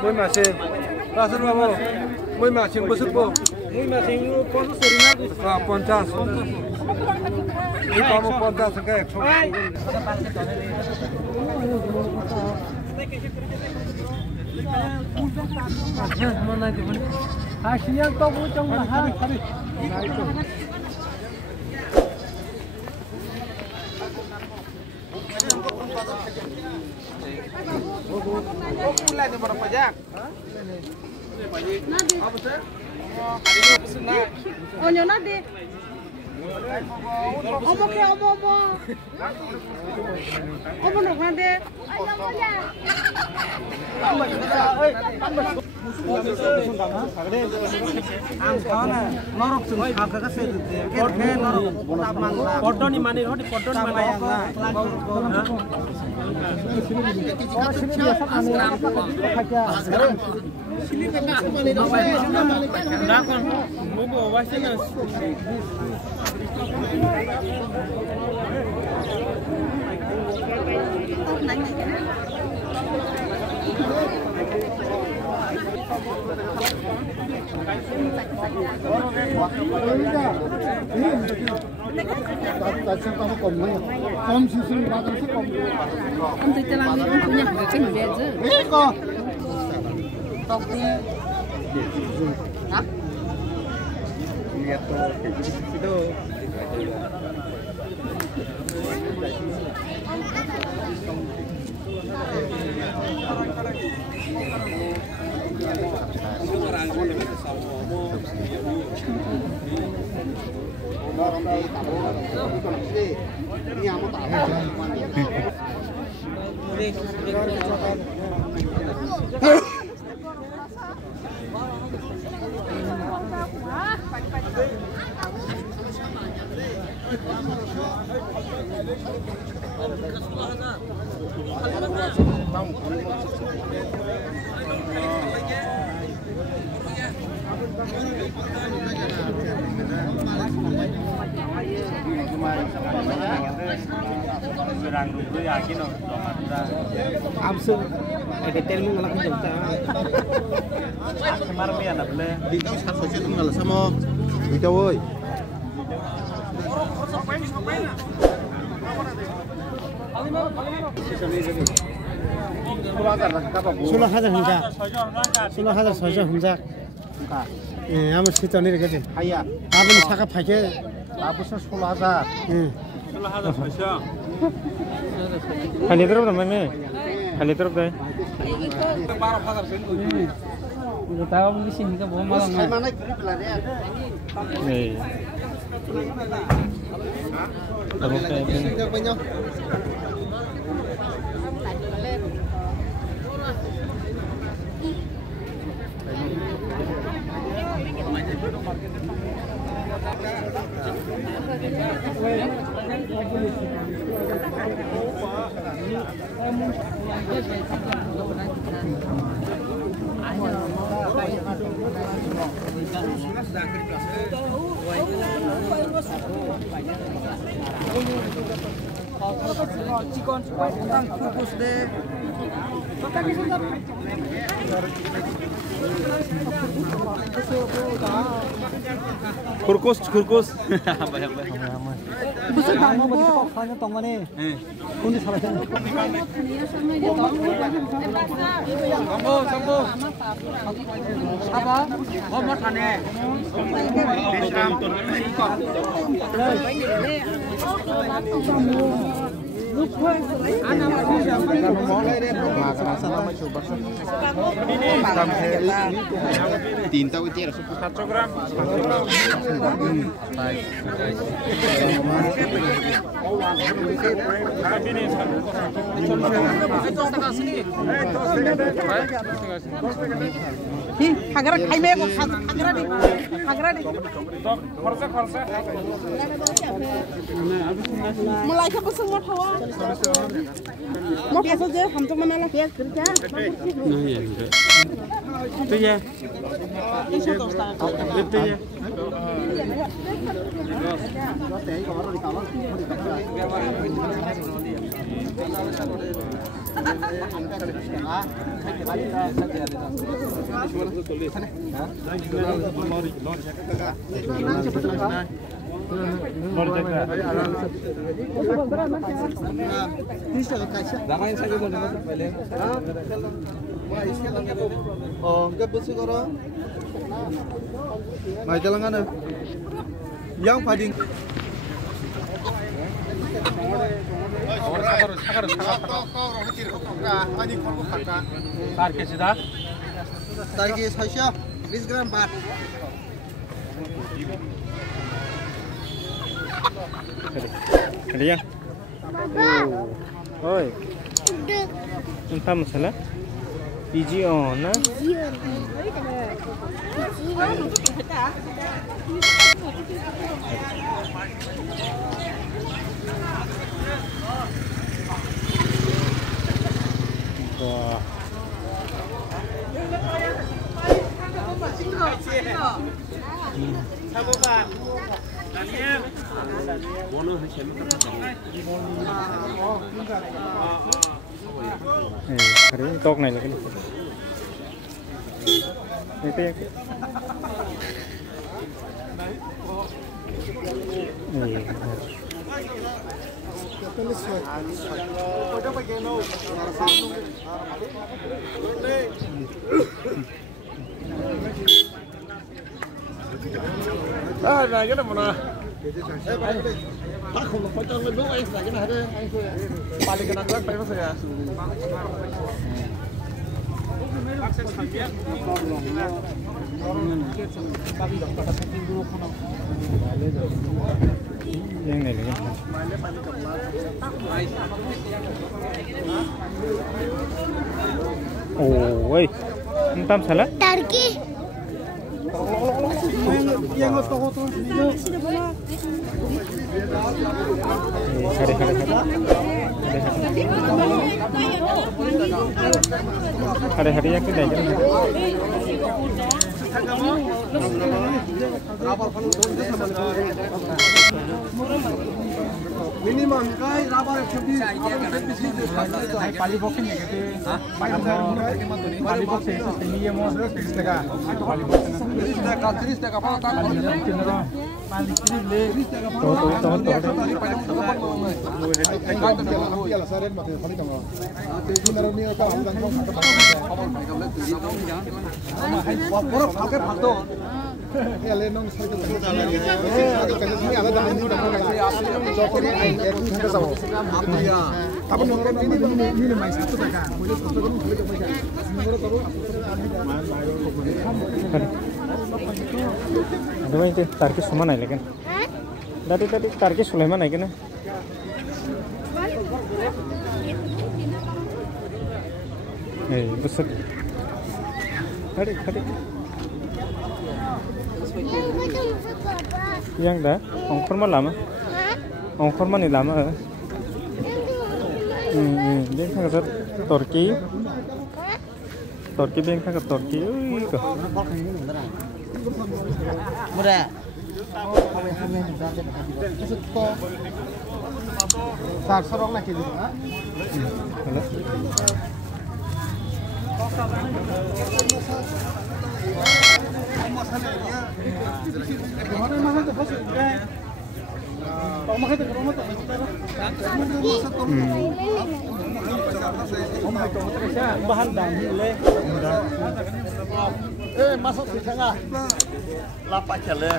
Muy masih, pasar apa? Muy masih besar po. Muy masih itu polos seringan. Poncas. Ini kamu poncas kayak ekso. Mana itu? Hasilnya kau cuma mahal. Mulai ni berapa jak? Nadi. Apa tu? Oh, nyo nadi. Omo ke omo. Omo nak nadi. Absen, detail mu ngalak jemta. Kemarin ni anak bela. Di kau satu saja tu ngalak sama. Kita woi. Sulah hajar hunjak. Sulah hajar saja hunjak. Amat kita ni dekat. Ayah. Apa ni cakap pakai? Apa sah sulah hajar. Sulah hajar saja. Kali terus namanya. Kali terus deh. Tahu mungkin sini kan bawa malam. Nih. Tahu kayak. Kurkus. Besar kamu begitu kok hanya tongane. Kundi salah sana. Sambo. Apa? Ngomong sana. Tinta ujar 1 gram. Hagar खाइबे को हागरा दे खर्चा मलाई के बसंग मठावा मठा जे हम तो मनाला के करजा नहीं है तो ये 110 टाका yang paling target saya 20 gram bat. Ada ya? Oi. Entah masalah. Biji on, na? Wah. Hari ini tok này là cái này này cái này mà nè. Tak kalau foto lebih baik lagi nah ada. Paling kena gue paling masuk ya. Yang này là ôi tam salad Turkey. hari-hari yang kedai minimum kai rubber chubby pali box ni ke pali box ini ye mo 30 taka pali box 30 taka pa ta pali le 30 taka pa Ada itu Turkish semua naik kan? Tadi Turkish Sulaiman naik kan? Besar. Tadi. Yang dah, ongkor mana lama? Ongkor mana lama? Dia kan kat Turki. Turki dia kan kat Turki. Mudah. Sar sorong lagi tu. Bahan dan le. Masuk di sana. Lapak jale.